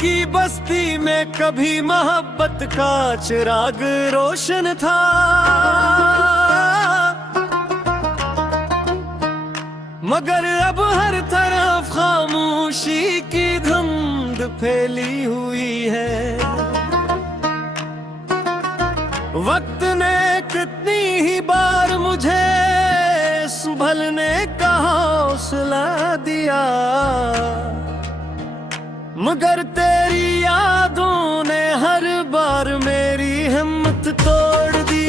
की बस्ती में कभी मोहब्बत का चिराग रोशन था। मगर अब हर तरफ खामोशी की धुंध फैली हुई है। वक्त ने कितनी ही बार मुझे संभलने का हौसला दिया, मगर तेरी यादों ने हर बार मेरी हिम्मत तोड़ दी।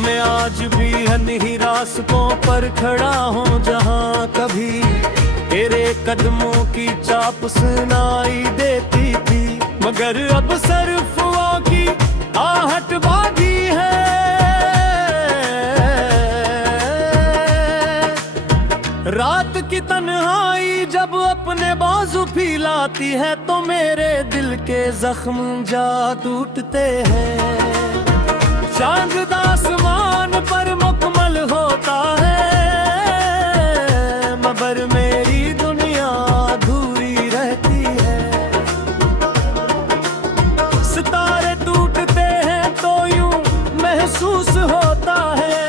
मैं आज भी अनही रास्तों पर खड़ा हूँ जहाँ कभी तेरे कदमों की चाप सुनाई देती थी, मगर अब सिर्फ वो की आहट बाकी है। रात की तन्हाई जब अपने बाजू फैलाती है तो मेरे दिल के जख्म जा टूटते हैं। चांद आसमान पर मुकम्मल होता है, मगर मेरी दुनिया अधूरी रहती है। सितारे टूटते हैं तो यूं महसूस होता है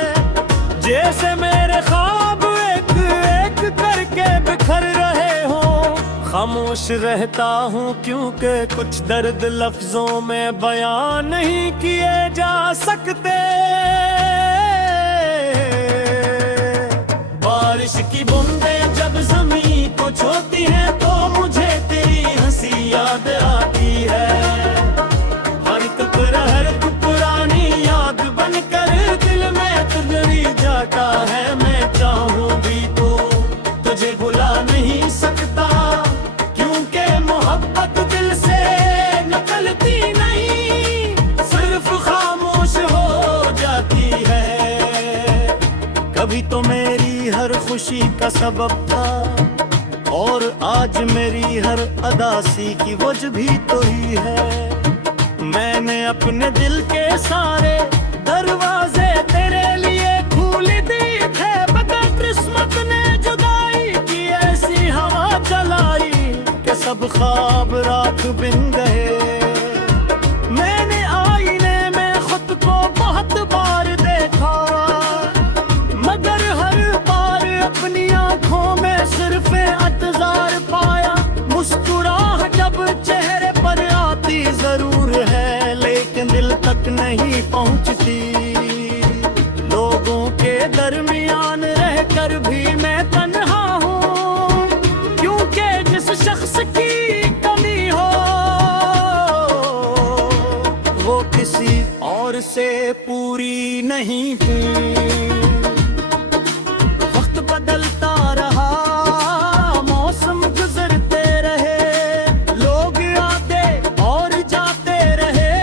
जैसे मेरे ख्वाब एक एक करके बिखर रहे हों। खामोश रहता हूँ क्योंकि कुछ दर्द लफ्जों में बयान नहीं किए जा सकते। बारिश की बूंदें जब ज़मीन को छूती हैं तो मुझे तेरी हंसी याद आती है। हर एक पुरानी याद बनकर दिल में तुझरी जाता है। मैं चाहूँ भी तो तुझे भुला नहीं सकता, क्योंकि मोहब्बत दिल से निकलती नहीं, सिर्फ खामोश हो जाती है। कभी तो मेरी हर खुशी का सबब था और आज मेरी हर अदासी की वजह भी तो ही है। मैंने अपने दिल के सारे दरवाजे तेरे लिए खोल दिए थे, मगर किस्मत ने जुदाई की ऐसी हवा चलाई कि सब ख्वाब राख बिन गए। मैंने आईने में खुद को बहुत बार देखा, मगर हर बार अपनी आंखों में सिर्फ इंतजार पाया। मुस्कुराहट जब चेहरे पर आती जरूर है, लेकिन दिल तक नहीं पहुंचती। लोगों के दरमियान रहकर भी मैं तन्हा हूँ, क्योंकि जिस शख्स की कमी हो वो किसी और से पूरी नहीं हुई। वक्त बदलता रहा, मौसम गुजरते रहे, लोग आते और जाते रहे,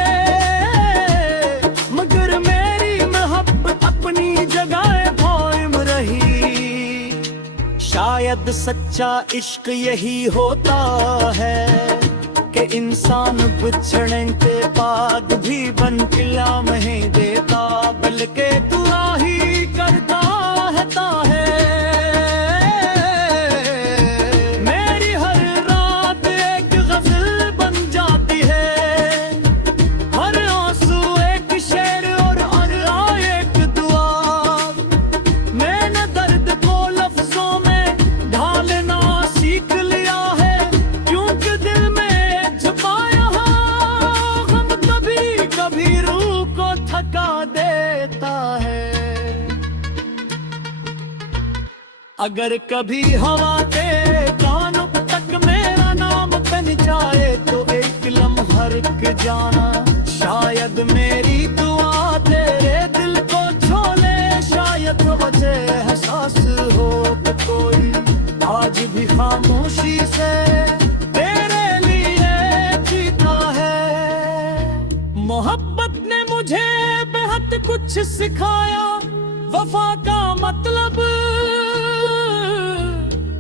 मगर मेरी मोहब्बत अपनी जगह कायम रही। शायद सच्चा इश्क यही होता है कि इंसान बिछड़ने के बाद भी बन के लम्हे देता, बल्कि दुआ ही करता है। मेरी हर रात एक गजल बन जाती है, हर आंसू एक शेर और हर एक दुआ। मैंने दर्द को लफ्जों में ढालना सीख लिया है, क्योंकि दिल में छुपाया गम कभी कभी रूह को थका देता है। अगर कभी हवा तेरे कानों तक मेरा नाम पहुंच जाए तो एक लम्हा रुक जाना। शायद मेरी दुआ तेरे दिल को छू ले, शायद मुझे एहसास हो कि कोई आज भी खामोशी से तेरे लिए जीता है। मोहब्बत ने मुझे बेहद कुछ सिखाया, वफा का मतलब,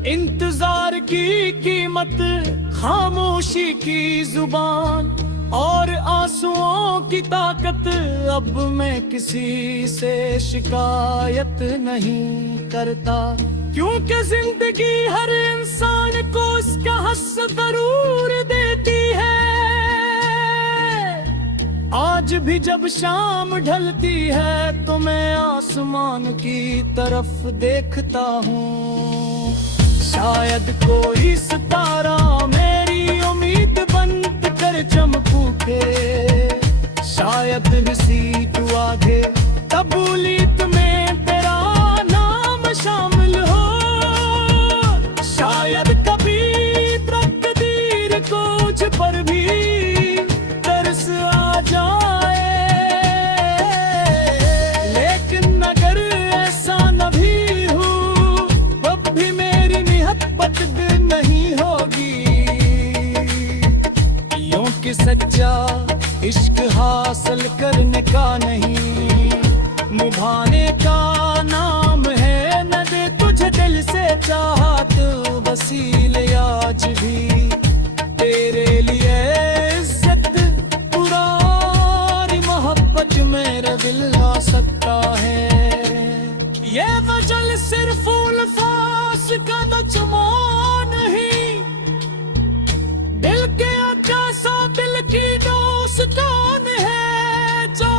इंतजार की कीमत, खामोशी की जुबान और आंसुओं की ताकत। अब मैं किसी से शिकायत नहीं करता, क्योंकि जिंदगी हर इंसान को इसका हस्स जरूर देती है। आज भी जब शाम ढलती है तो मैं आसमान की तरफ देखता हूँ। शायद कोई सितारा मेरी उम्मीद बंद कर चमक उठे, शायद रिसीट आगे कबूलियत में तेरा नाम शामिल हो। शायद कभी तकदीर को मुझ पर भी तरस आ जाए, लेकिन अगर ऐसा न भी हो अब भी मेरी निहत्बत नहीं होगी। यूं कि सच्चा इश्क हासिल करने का नहीं, निभाने का नाम है। न दे तुझे दिल से चाहत वसीले आज भी तेरे लिए इज्जत पुरानी मोहब्बत मेरा दिल आ सकता है। ये वजल सिर्फ उल्फास का नचमा नहीं, दिल के अजासा दिल की दोस्तान है। जो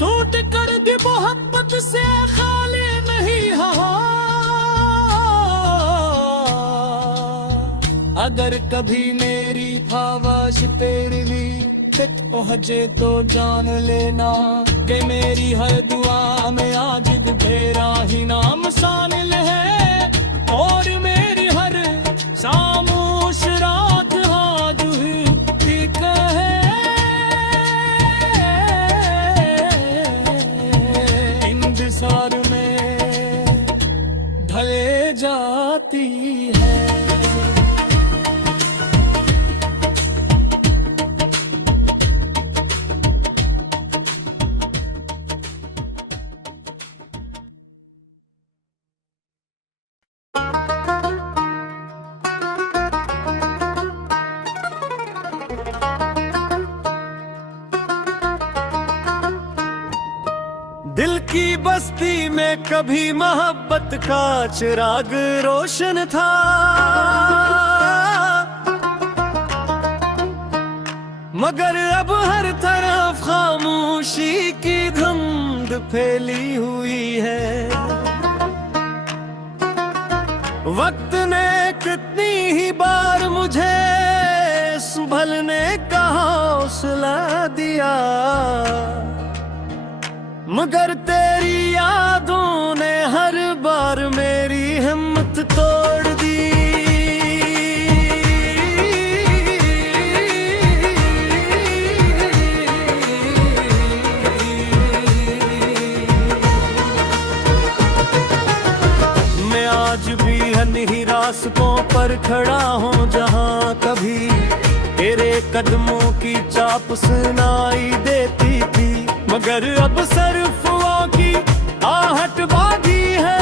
टूट कर दी मोहब्बत से खाली नहीं हा। अगर कभी मेरी आवाज तेरे लिए तक पहुंचे तो जान लेना कि मेरी हर दुआ में आज तेरा ही नाम शामिल है। और मेरी हर खामोश रात आज ठीक है। इंतजार में ढले जाती है। दिल की बस्ती में कभी मोहब्बत का चिराग रोशन था, मगर अब हर तरफ खामोशी की धुंध फैली हुई है। वक्त ने कितनी ही बार मुझे संभलने का हौसला दिया, मगर तेरी यादों ने हर बार मेरी हिम्मत तोड़ दी। मैं आज भी अनही रास्तों पर खड़ा हूँ जहाँ कभी तेरे कदमों की चाप सुनाई देती थी, मगर अब सिर्फ वो की आहट बाकी है।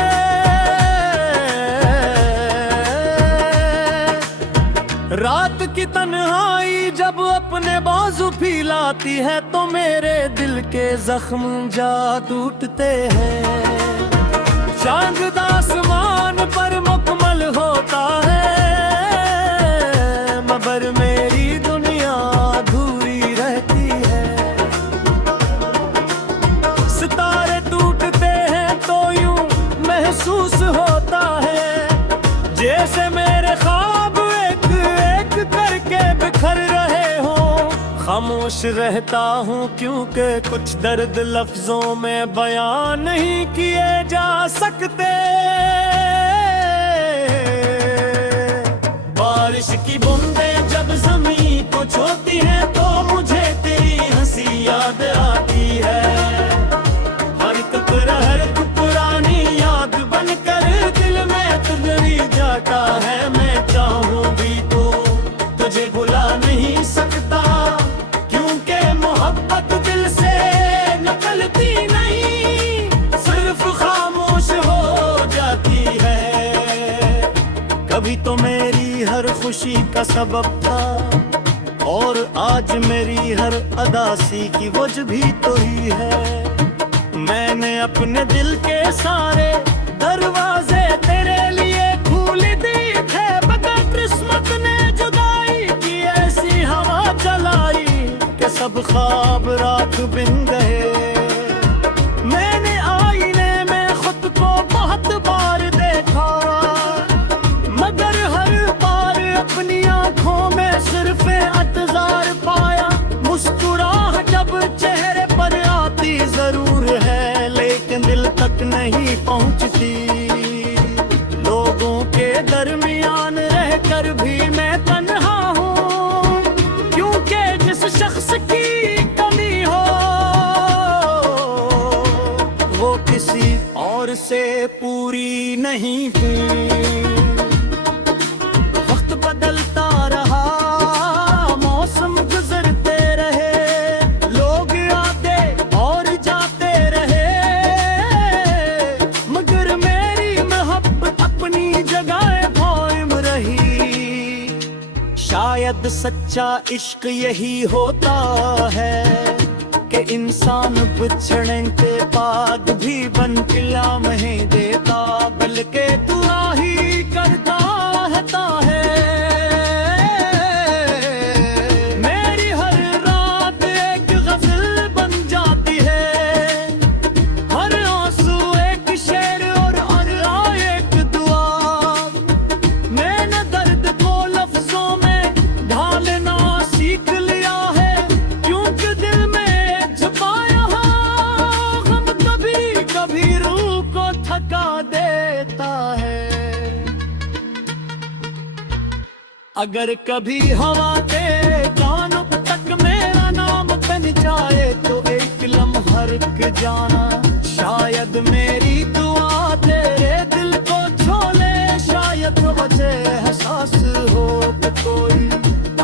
रात की तन्हाई जब अपने बाजू फैलाती है तो मेरे दिल के जख्म जा टूटते हैं। चांद आसमान पर मुकम्मल होता है, मगर मेरी दुनिया अधूरी रहती है। सितारे टूटते हैं तो यूं महसूस होता है जैसे मेरे ख्वाब एक एक करके बिखर रहे हों। खामोश रहता हूँ क्योंकि कुछ दर्द लफ्जों में बयान नहीं किए जा सकते। बारिश की बूंदें जब ज़मीं को छूती हैं तो मुझे तेरी हंसी याद आती है। हर एक पुरानी याद बनकर दिल में तुझे जाता है। मैं चाहूँ भी तो तुझे भुला नहीं सकता, क्योंकि मोहब्बत दिल से निकलती नहीं, सिर्फ खामोश हो जाती है। कभी तो मेरी हर खुशी का सबब था और आज मेरी हर अदासी की वजह भी तो ही है। मैंने अपने दिल के सारे दरवाजे तेरे लिए खोल दिए थे, मगर किस्मत ने जुदाई की ऐसी हवा चलाई कि सब ख्वाब रात बिन गए। मैंने आईने में खुद को बहुत बार देखा, मगर हर बार अपनी आंखों में सिर्फ इंतजार पाया। मुस्कुराहट जब चेहरे पर आती जरूर है, लेकिन दिल तक नहीं पहुंचती। लोगों के दरमियान रहकर भी मैं तन्हा हूँ, क्योंकि जिस शख्स की कमी हो वो किसी और से पूरी नहीं हुई। वक्त बदलता रहा, मौसम गुजरते रहे, लोग आते और जाते रहे, मगर मेरी मोहब्बत अपनी जगह कायम रही। शायद सच्चा इश्क यही होता है कि इंसान बिछड़ने के बाद भी बन के लम्हें देता, बल्कि दुआ ही करता है। मेरी हर रात एक गजल बन जाती है, हर आंसू एक शेर और हर एक दुआ। मैंने दर्द को लफ्जों में ढालना सीख लिया है, क्योंकि दिल में छुपाया गम कभी कभी रूह को थका देता है। अगर कभी हवा तेरे कानों तक मेरा नाम बन जाए तो एक लम्हा रुक जाना। शायद मेरी दुआ तेरे दिल को छू ले, शायद मुझे एहसास हो कि कोई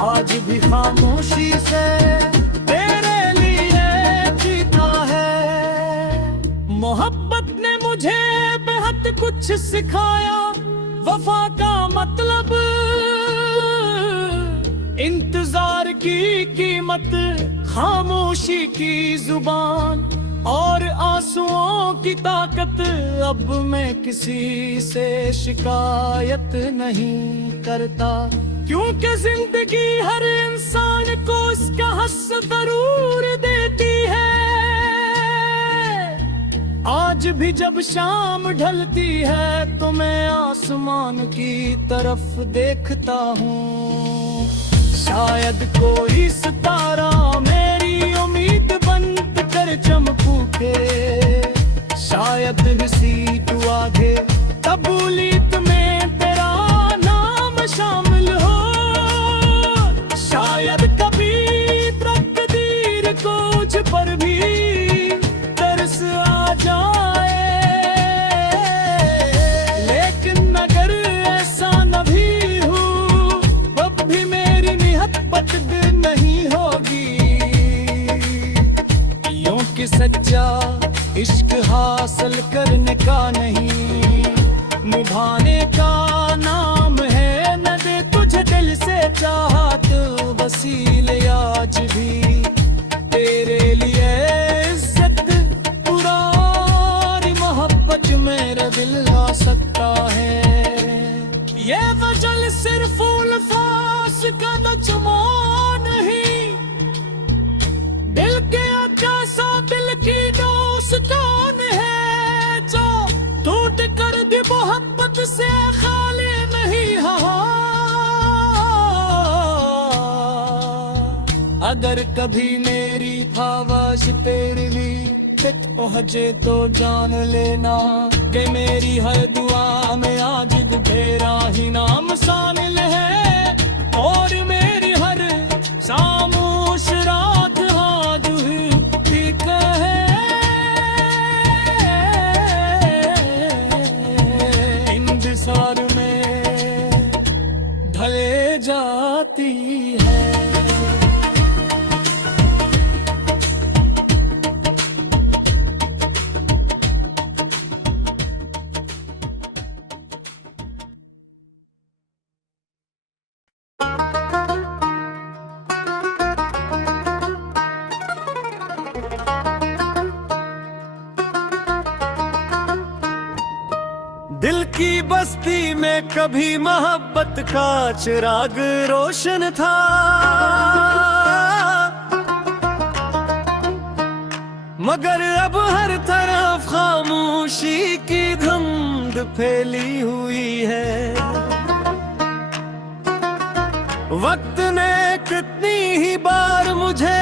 आज भी खामोशी से तेरे लिए जीता है। मोहब्बत ने मुझे बेहद कुछ सिखाया, वफा का मतलब, इंतजार की कीमत, खामोशी की जुबान और आंसुओं की ताकत। अब मैं किसी से शिकायत नहीं करता, क्योंकि जिंदगी हर इंसान को इसका हस जरूर देती है। आज भी जब शाम ढलती है तो मैं आसमान की तरफ देखता हूँ। शायद कोई सितारा मेरी उम्मीद बंद कर चमकूके, शायद रिसीट आगे कबूलियत में तेरा नाम शामिल हो। शायद कभी तकदीर को मुझ पर भी तरस आ जाए, लेकिन अगर ऐसा न भी हो अब भी मेरी मोहब्बत नहीं होगी। यूं कि सच्चा इश्क हासिल करने का नहीं, निभाने का नाम है। न दे तुझे दिल से चाहत वसीले आज भी तेरे लिए इज्जत पुरानी मोहब्बत मेरा दिल ला सकता है। ये वजल सिर्फ उल्फास का नचमा नहीं, दिल के जैसा दिल की दोस्तान है, जो टूट कर दी मोहब्बत से खाली नहीं। अगर कभी मेरी आवाज तेरे लिए तक पहुंचे तो जान लेना कि मेरी हर दुआ में आज तेरा ही नाम शामिल है। और मेरी हर खामोश रात हाथ भी कहे, इंतजार में ढले जाती है। दिल की बस्ती में कभी मोहब्बत का चिराग रोशन था, मगर अब हर तरफ खामोशी की धुंध फैली हुई है। वक्त ने कितनी ही बार मुझे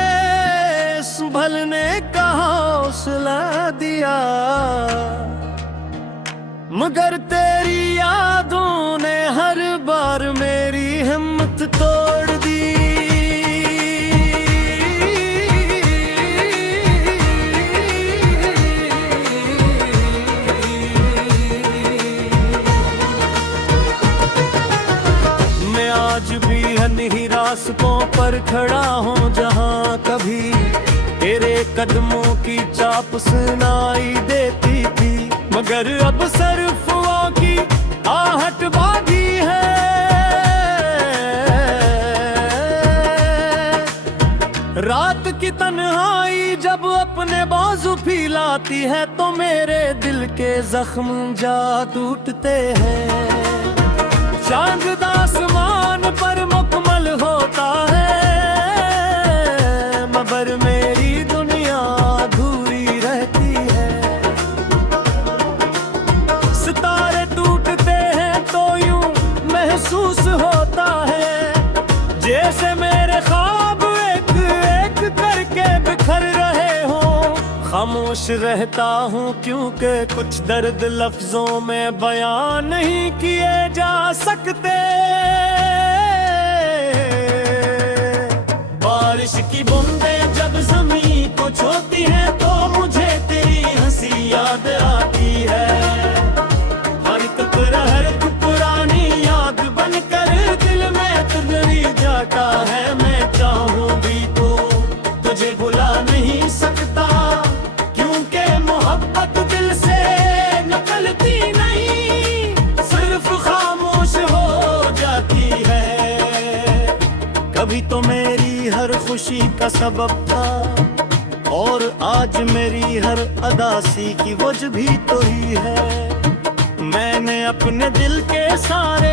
संभलने का हौसला दिया, मगर तेरी यादों ने हर बार मेरी हिम्मत तोड़ दी। मैं आज भी अनही रास्तों पर खड़ा हूँ जहाँ कभी तेरे कदमों की चाप सुनाई देती थी, मगर अब सिर्फ वो की आहट बाकी है। रात की तन्हाई जब अपने बाजू फैलाती है तो मेरे दिल के जख्म जा टूटते हैं। चांद आसमान पर मुकम्मल होता है, मगर मेरी दुनिया अधूरी रहती है। सितारे टूटते हैं तो यूं महसूस होता है जैसे मेरे ख्वाब एक एक करके बिखर रहे हों। खामोश रहता हूँ क्योंकि कुछ दर्द लफ्जों में बयान नहीं किए जा सकते। बारिश की बूंदें जब ज़मीं को छूती हैं तो मुझे तेरी हंसी याद आती है। हर एक पुरानी याद बनकर दिल में तुझरी जाता है। मैं चाहूँ भी तो तुझे भुला नहीं सकता, क्योंकि मोहब्बत दिल से निकलती नहीं, सिर्फ खामोश हो जाती है। कभी तो मेरी हर खुशी का सबब था और आज मेरी हर अदासी की वजह भी तो ही है। मैंने अपने दिल के सारे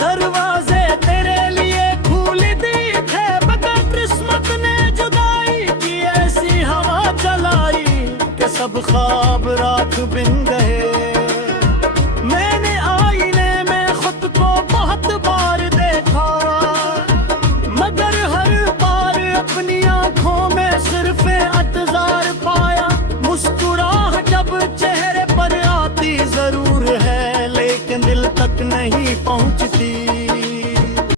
दरवाजे तेरे लिए खोल दिए थे, मगर किस्मत ने जुदाई की ऐसी हवा चलाई कि सब ख्वाब